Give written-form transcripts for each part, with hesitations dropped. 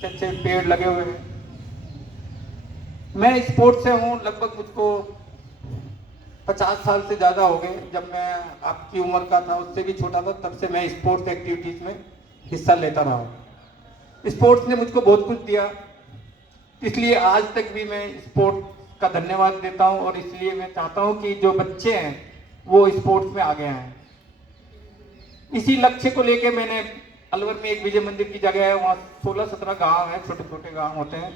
अच्छे पेड़ लगे हुए हैं। मैं स्पोर्ट्स से हूँ, लगभग मुझको 50 साल से ज़्यादा हो गए। जब मैं आपकी उम्र का था, उससे भी छोटा था, तब से मैं स्पोर्ट्स एक्टिविटीज़ में हिस्सा लेता रहा हूँ। स्पोर्ट्स ने मुझको बहुत कुछ दिया, इसलिए आज तक भी मैं स्पोर्ट्स का धन्यवाद देता हूँ। और इसलिए मैं चाहता हूँ कि जो बच्चे हैं वो स्पोर्ट्स में आगे आएँ। इसी लक्ष्य को लेके मैंने अलवर में एक विजय मंदिर की जगह है, वहाँ 16-17 गांव हैं, छोटे छोटे गांव होते हैं।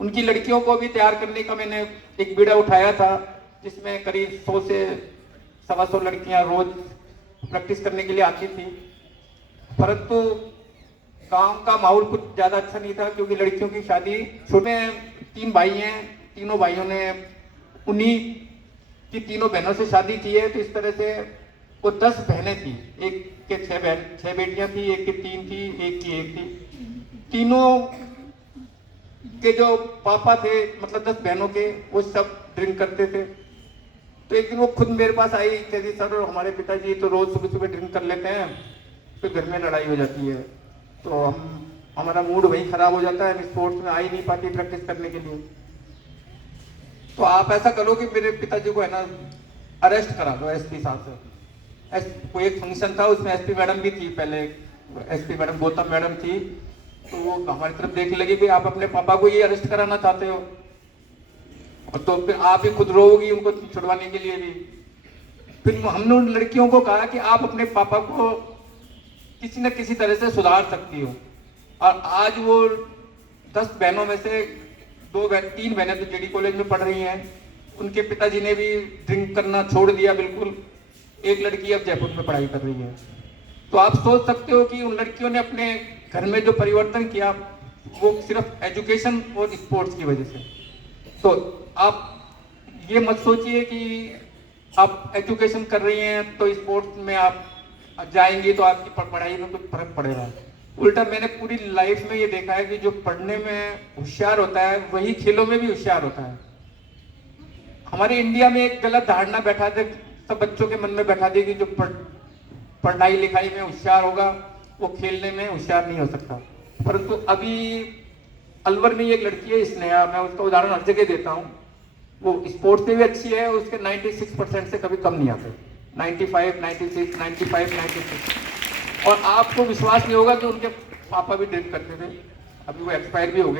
उनकी लड़कियों को भी तैयार करने का मैंने एक बीड़ा उठाया था, जिसमें करीब 100 से 125 लड़कियां रोज प्रैक्टिस करने के लिए आती थी। परंतु गांव का माहौल कुछ ज़्यादा अच्छा नहीं था, क्योंकि लड़कियों की शादी छोटे 3 भाई हैं, तीनों भाइयों ने उन्हीं की तीनों बहनों से शादी की है। तो इस तरह से वो 10 बहनें थी, एक के 6 बेटियां थी, एक की 3 थी, एक की 1 थी। तीनों के जो पापा थे, मतलब 10 बहनों के, वो सब ड्रिंक करते थे। तो एक दिन वो खुद मेरे पास आई, कहती सर हमारे पिताजी तो रोज सुबह सुबह ड्रिंक कर लेते हैं, फिर घर में लड़ाई हो जाती है, तो हमारा मूड वही खराब हो जाता है, हम स्पोर्ट्स में आ ही नहीं पाती प्रैक्टिस करने के लिए। तो आप ऐसा करो कि मेरे पिताजी को है ना अरेस्ट करा दो एसपी साहब से। कोई एक फंक्शन था, उसमें एसपी मैडम भी थी, पहले एसपी मैडम गौतम मैडम थी। तो वो हमारी तरफ देख लगी कि आप अपने पापा को ही अरेस्ट कराना चाहते हो, तो फिर आप ही खुद रोओगी उनको छुड़वाने के लिए भी। फिर हमने उन लड़कियों को कहा कि आप अपने पापा को किसी न किसी तरह से सुधार सकती हो। और आज वो 10 बहनों में से 3 बहनें तो जेडी कॉलेज में पढ़ रही हैं, उनके पिताजी ने भी ड्रिंक करना छोड़ दिया बिल्कुल। एक लड़की अब जयपुर में पढ़ाई कर रही है। तो आप सोच सकते हो कि उन लड़कियों ने अपने घर में जो परिवर्तन किया, वो सिर्फ एजुकेशन और स्पोर्ट्स की वजह से। तो आप ये मत सोचिए कि आप एजुकेशन कर रही हैं तो स्पोर्ट्स में आप जाएंगी तो आपकी पढ़ाई में कुछ फर्क पड़ेगा। उल्टा मैंने पूरी लाइफ में ये देखा है कि जो पढ़ने में होशियार होता है वही खेलों में भी होशियार होता है। हमारे इंडिया में एक गलत धारणा बैठा दे, सब बच्चों के मन में बैठा दी कि जो पढ़ाई लिखाई में होशियार होगा वो खेलने में होशियार नहीं हो सकता। परंतु अभी अलवर में एक लड़की है स्नेहा, मैं उसका उदाहरण हर जगह देता हूँ। वो स्पोर्ट्स में भी अच्छी है, उसके 96% से कभी कम नहीं आते, 95, 96, 95, 96। और आपको विश्वास नहीं होगा कि उनके पापा भी ड्रिंक करते थे, अभी वो एक्सपायर भी हो गए।